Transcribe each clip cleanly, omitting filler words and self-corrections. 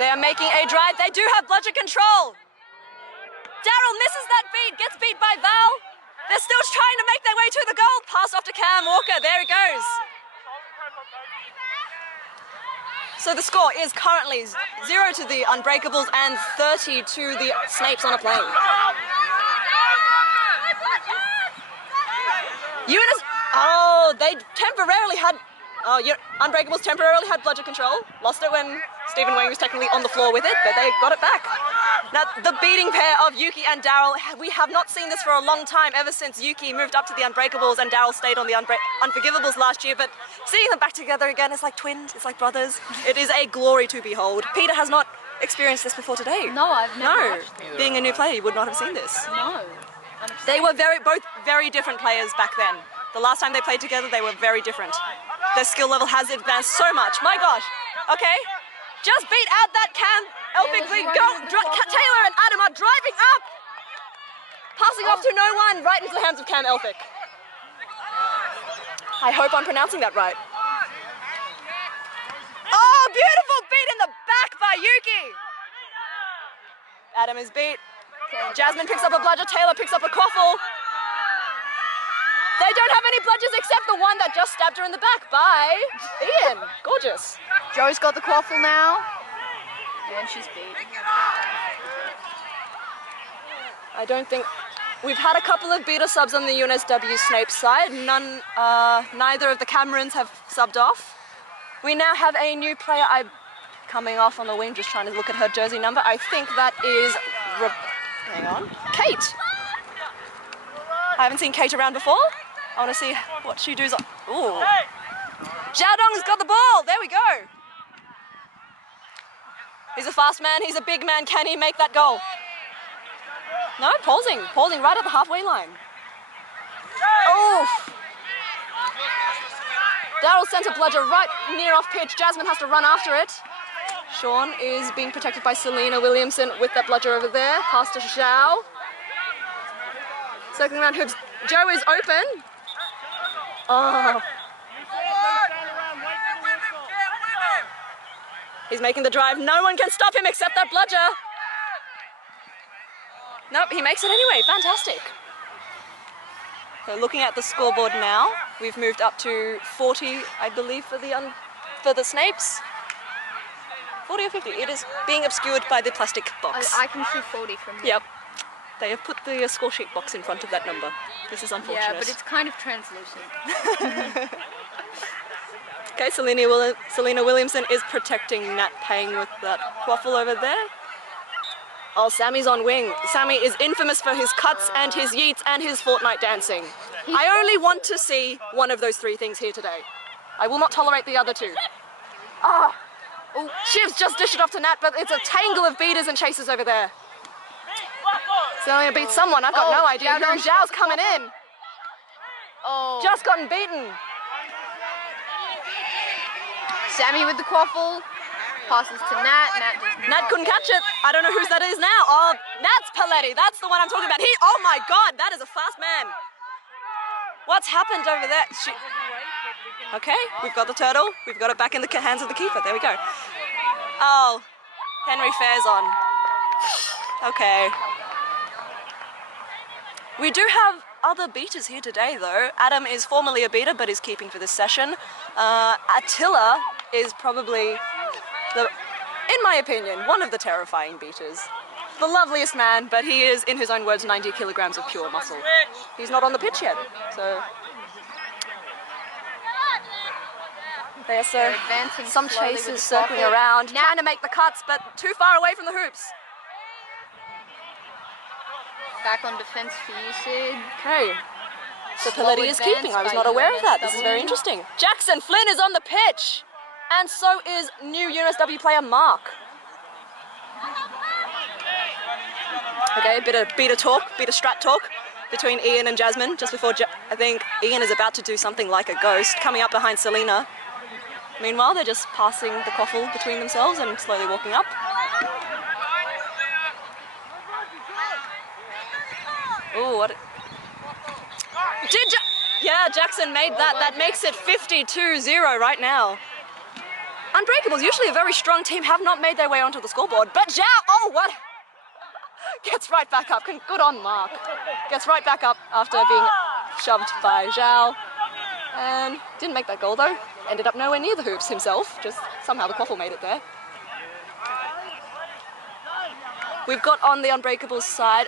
They are making a drive. They do have bludger control. Daryl misses that beat, gets beat by Val. They're still trying to make their way to the goal. Pass off to Cam Walker. There he goes. So the score is currently 0 to the Unbreakables and 30 to the Snapes on a plane. They temporarily had... Unbreakables temporarily had bludger control. Lost it when Stephen Wang was technically on the floor with it, but they got it back. Now, the beating pair of Yuki and Daryl, we have not seen this for a long time, ever since Yuki moved up to the Unbreakables and Daryl stayed on the Unforgivables last year, but seeing them back together again, it's like twins, it's like brothers. It is a glory to behold. Peter has not experienced this before today. No, I've never watched it. Being a new player, you would not have seen this. No. They were both very different players back then. The last time they played together, they were very different. Their skill level has advanced so much. My gosh. Okay. Just beat out that Cam. Elphick, Taylor and Adam are driving up. Passing off to no one, right into the hands of Cam Elphick. I hope I'm pronouncing that right. Oh, beautiful beat in the back by Yuki. Adam is beat. Jasmine picks up a bludger, Taylor picks up a quaffle. They don't have any bludgers except the one that just stabbed her in the back by Ian. Gorgeous. Joe's got the quaffle now. And she's beat. I don't think... We've had a couple of beta subs on the UNSW Snape side. Neither of the Camerons have subbed off. We now have a new player. I'm coming off on the wing, just trying to look at her jersey number. I think that is... hang on. Kate. I haven't seen Kate around before. I want to see what she does. Ooh. Xiaodong's got the ball. There we go. He's a fast man. He's a big man. Can he make that goal? No, pausing right at the halfway line. Oh. Daryl sent a bludger right near off pitch. Jasmine has to run after it. Sean is being protected by Selena Williamson with that bludger over there. Pass to Zhao. Circling around hoops. Joe is open. Oh. He's making the drive. No one can stop him except that bludger. Nope, he makes it anyway. Fantastic. So looking at the scoreboard now, we've moved up to 40, I believe, for the Snapes. 40 or 50. It is being obscured by the plastic box. I can see 40 from here. Yep. They have put the score sheet box in front of that number. This is unfortunate. Yeah, but it's kind of translucent. Okay, Selena Williamson is protecting Nat Payne with that quaffle over there. Oh, Sammy's on wing. Sammy is infamous for his cuts and his yeets and his Fortnite dancing. I only want to see one of those three things here today. I will not tolerate the other two. Ah! Oh, Shiv's just dished it off to Nat, but it's a tangle of beaters and chasers over there. Selena beat someone. I've got no idea who. Zhao's coming in. Oh. Just gotten beaten. Sammy with the quaffle. Passes to Nat. Nat couldn't catch it. I don't know whose that is now. Oh, Nat's Paletti. That's the one I'm talking about. Oh my God, that is a fast man. What's happened over there? Okay, we've got the turtle. We've got it back in the hands of the keeper. There we go. Oh, Henry Fair's on. Okay. We do have other beaters here today, though. Adam is formerly a beater, but is keeping for this session. Attila is probably, in my opinion, one of the terrifying beaters. The loveliest man, but he is, in his own words, 90 kilograms of pure muscle. He's not on the pitch yet, so... There, so some chasers circling around, trying to make the cuts, but too far away from the hoops. Back on defense for USYD. Okay. So Paletti is keeping. I was not aware of that. This is very interesting. Jackson Flynn is on the pitch. And so is new UNSW player Mark. Okay, a bit of strat talk between Ian and Jasmine just before I think Ian is about to do something like a ghost coming up behind Selena. Meanwhile, they're just passing the quaffle between themselves and slowly walking up. Ooh, what? Yeah, Jackson made that. That makes it 52-0 right now. Unbreakables, usually a very strong team, have not made their way onto the scoreboard, but Zhou, oh what? Gets right back up, good on Mark. Gets right back up after being shoved by Zhou. And didn't make that goal though. Ended up nowhere near the hoops himself, just somehow the quaffle made it there. We've got on the Unbreakables side,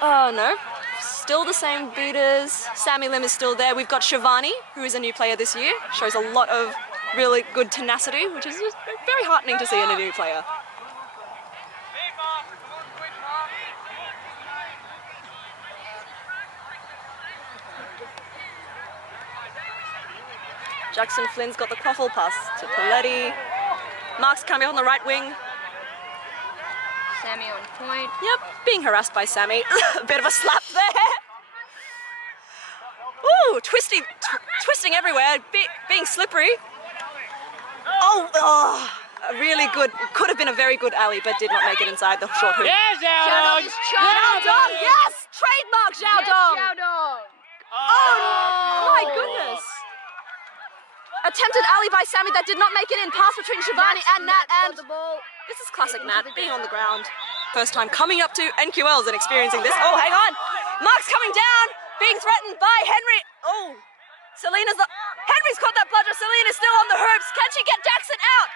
oh no, still the same beaters. Sammy Lim is still there. We've got Shivani, who is a new player this year. Shows a lot of really good tenacity, which is just very heartening to see in a new player. Jackson Flynn's got the quaffle pass to Paletti. Mark's coming on the right wing. Sammy on point. Yep, being harassed by Sammy. A bit of a slap there. Ooh, twisting everywhere, being slippery. Oh, a really good, could have been a very good alley, but did not make it inside the short hoop. Yes, Xiaodong! Xiaodong, yes! Trademark Xiaodong! Yes, Xiaodong! Oh, my goodness. Attempted alley by Sammy that did not make it in. Pass between Shivani and Nat, and this is classic Nat, being on the ground. First time coming up to NQLs and experiencing this. Oh, hang on. Mark's coming down, being threatened by Henry. Oh, Henry's caught that bludger. Selena's still on the hoops. Can she get Jackson out?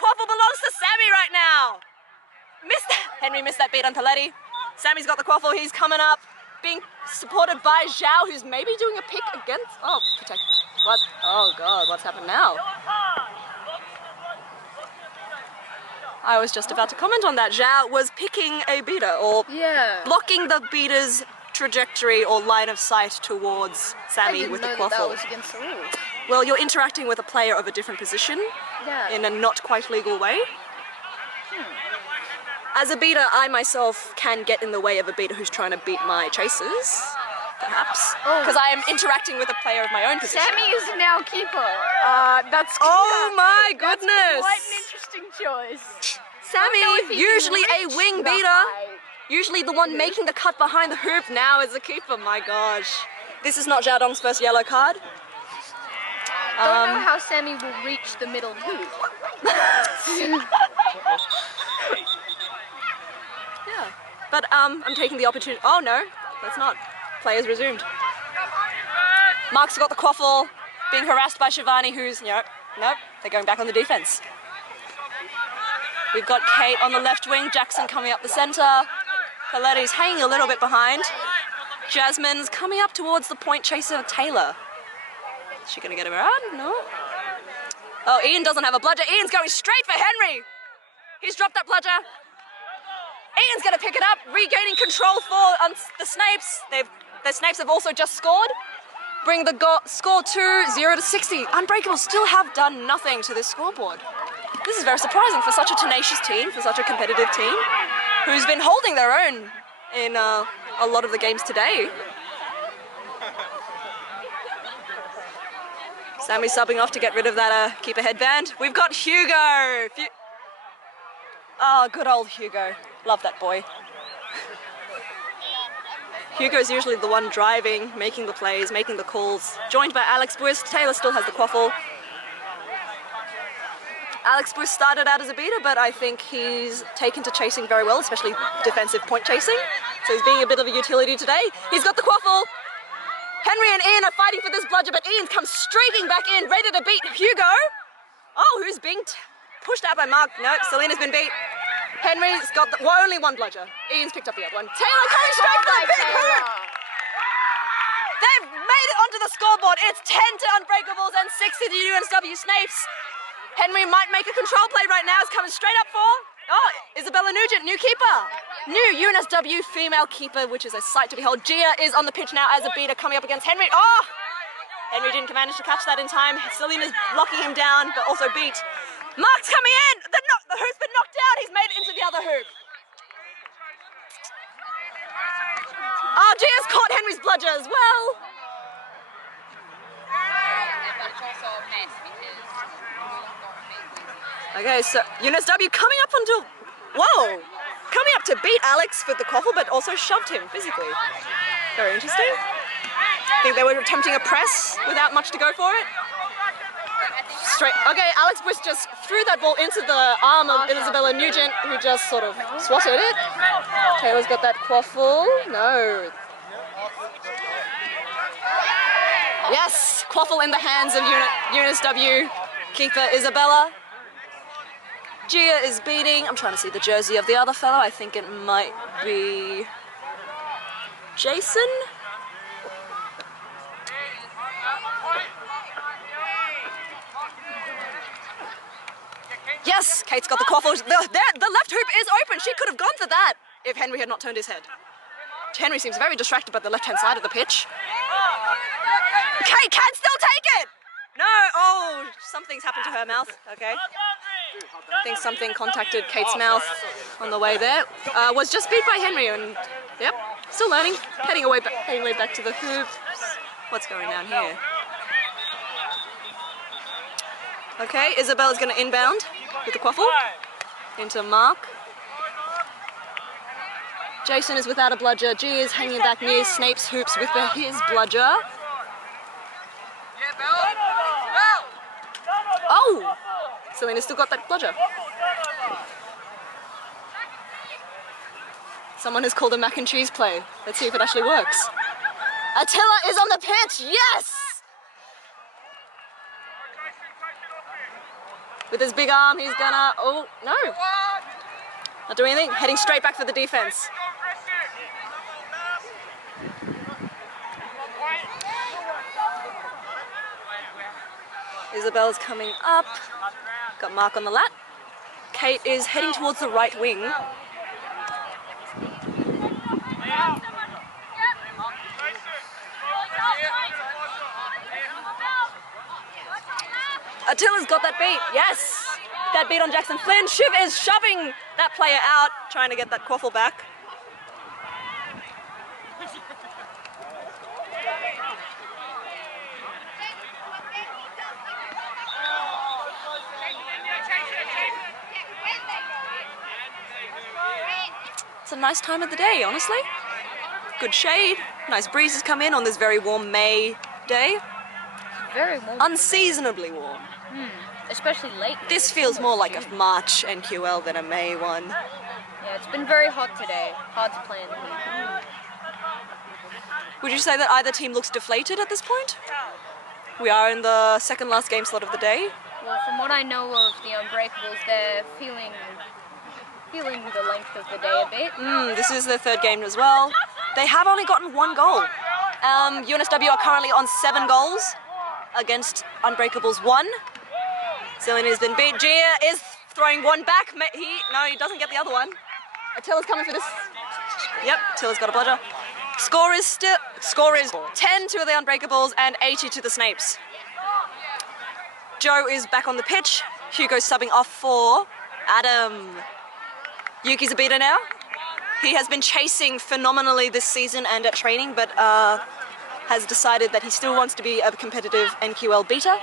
Quaffle belongs to Sammy right now. Henry missed that beat on Paletti. Sammy's got the quaffle. He's coming up, being supported by Zhou, who's maybe doing a pick against. Oh, protect. What? Oh God, what's happened now? I was just about to comment on that. Zhou was picking a beater, or blocking the beater's trajectory or line of sight towards Sammy with the quaffle. That was against the rules. Well, you're interacting with a player of a different position in a not quite legal way. As a beater, I myself can get in the way of a beater who's trying to beat my chasers, perhaps, because I am interacting with a player of my own position. Sammy is now keeper. That's oh my goodness! Quite an interesting choice. Sammy, usually a wing beater, usually the one making the cut behind the hoop, now is a keeper. My gosh, this is not Xiaodong's first yellow card. Don't know how Sammy will reach the middle hoop. Yeah, but I'm taking the opportunity. Oh no, that's not. Players resumed. Mark's got the quaffle, being harassed by Shivani, who's, nope, they're going back on the defense. We've got Kate on the left wing, Jackson coming up the center. Paletti's hanging a little bit behind. Jasmine's coming up towards the point chaser, Taylor. Is she gonna get him around? No. Oh, Ian doesn't have a bludger. Ian's going straight for Henry. He's dropped that bludger. Ian's gonna pick it up, regaining control for the Snapes. The Snapes have also just scored. Bring the score to 0-60. Unbreakables still have done nothing to this scoreboard. This is very surprising for such a tenacious team, for such a competitive team, who's been holding their own in a lot of the games today. Sammy's subbing off to get rid of that keeper headband. We've got Hugo. Oh, good old Hugo. Love that boy. Hugo's usually the one driving, making the plays, making the calls. Joined by Alex Buist. Taylor still has the quaffle. Alex Buist started out as a beater, but I think he's taken to chasing very well, especially defensive point chasing. So he's being a bit of a utility today. He's got the quaffle. Henry and Ian are fighting for this bludger, but Ian's come streaking back in, ready to beat Hugo. Oh, who's being pushed out by Mark? Nope, Selena's been beat. Henry's got only one bludger. Ian's picked up the other one. Taylor coming straight for the big hoop. They've made it onto the scoreboard. It's 10 to Unbreakables and 6 to the UNSW Snapes. Henry might make a control play right now. He's coming straight up for, Isabella Nugent, new keeper. New UNSW female keeper, which is a sight to behold. Gia is on the pitch now as a beater coming up against Henry. Oh! Henry didn't manage to catch that in time. Selena's blocking him down, but also beat. Mark's coming in! The hoop's been knocked down. He's made it into the other hoop. Oh, Gia's caught Henry's bludger as well. Okay, so UNSW coming up until, coming up to beat Alex with the quaffle, but also shoved him physically. Very interesting. I think they were attempting a press without much to go for it. straight. Okay, Alex Bush just threw that ball into the arm of Isabella Nugent, who just sort of swatted it. Taylor's got that quaffle. No. Yes, quaffle in the hands of UNSW keeper Isabella. Gia is beating. I'm trying to see the jersey of the other fellow. I think it might be Jason. Yes, Kate's got the quaffle. The left hoop is open. She could have gone for that if Henry had not turned his head. Henry seems very distracted by the left-hand side of the pitch. Kate can still take it! No, oh, something's happened to her mouth. Okay. I think something contacted Kate's mouth on the way there. Was just beat by Henry and, yep, still learning. Heading way back to the hoops. What's going down here? Okay, Isabella's going to inbound with the quaffle into Mark. Jason is without a bludger. G is hanging back near Snape's hoops with his bludger. Oh! Selena's still got that bludger. Someone has called a mac and cheese play. Let's see if it actually works. Attila is on the pitch! Yes! With his big arm, he's gonna... Oh, no. Not doing anything. Heading straight back for the defense. Isabella's coming up. Got Mark on the lat. Kate is heading towards the right wing. Attila's got that beat. Yes! That beat on Jackson Flynn. Shiv is shoving that player out, trying to get that quaffle back. It's a nice time of the day, honestly. Good shade. Nice breezes come in on this very warm May day. Very warm. Unseasonably warm. Especially late. This feels more like a March NQL than a May one. Yeah, it's been very hot today. Hard to play in the heat. Would you say that either team looks deflated at this point? We are in the second last game slot of the day. Well, from what I know of the Unbreakables, they're feeling the length of the day a bit. This is their third game as well. They have only gotten one goal. UNSW are currently on 7 goals against Unbreakables 1. Lilian has been beat. Gia is throwing one back. No, he doesn't get the other one. Attila's coming for this. Yep, Attila's got a bludger. Score is 10 to the Unbreakables and 80 to the Snapes. Joe is back on the pitch. Hugo's subbing off for Adam. Yuki's a beater now. He has been chasing phenomenally this season and at training, but has decided that he still wants to be a competitive NQL beater.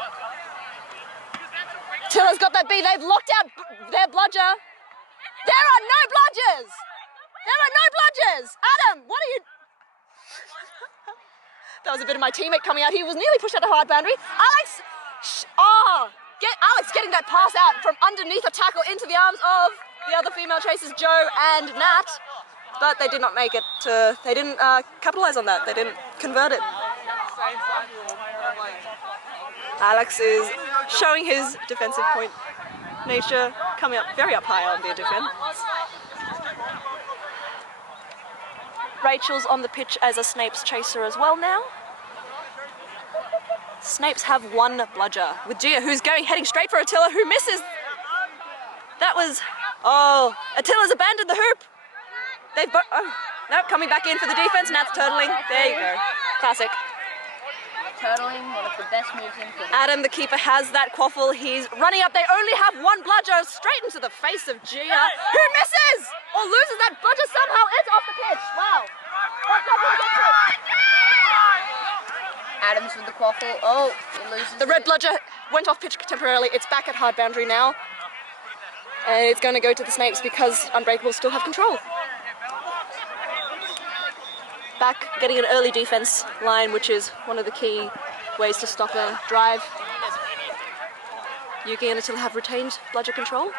Tilla's got that beat. They've locked out their bludger. There are no bludgers! There are no bludgers! Adam, what are you... That was a bit of my teammate coming out. He was nearly pushed out a hard boundary. Alex... Alex getting that pass out from underneath a tackle into the arms of the other female chasers, Joe and Nat. But they did not make it to... They didn't capitalize on that. They didn't convert it. Alex is showing his defensive point nature, coming up very up high on their defense. Rachel's on the pitch as a Snapes chaser as well now. Snapes have one bludger with Gia, who's heading straight for Attila, who misses. That was... Oh, Attila's abandoned the hoop. They've... no, coming back in for the defense. Nat's turtling. There you go. Classic. Turtling, one of the best moves in Quidditch. Adam, the keeper, has that quaffle. He's running up. They only have one bludger straight into the face of Gia, who misses or loses that bludger somehow. It's off the pitch. Wow. Adams with the quaffle. Oh, he loses the red bludger went off pitch temporarily. It's back at hard boundary now. And it's going to go to the Snakes because Unbreakables still have control. Back, getting an early defense line, which is one of the key ways to stop a drive. Yuki and Attila have retained bludger control.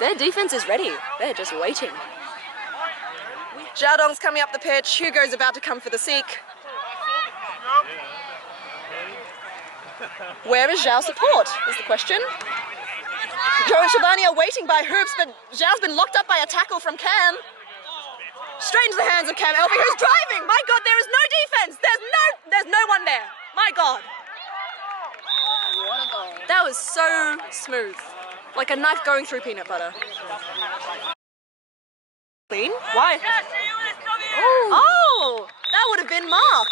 Their defense is ready. They're just waiting. Xiaodong's coming up the pitch. Hugo's about to come for the seek. Where is Zhou's support, is the question. Zhou and Shivani are waiting by hoops, but Zhou's been locked up by a tackle from Cam. Straight into the hands of Cam Elvey, who's driving! My God, there is no defense! There's no one there! My God! What a goal. That was so smooth. Like a knife going through peanut butter. Clean? Why? Oh! That would have been Mark!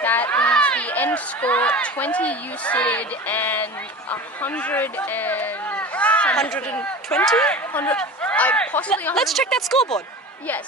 That is the end score, 20 USYD and 100 and... 120? 100? Possibly 100. Let's check that scoreboard. Yes,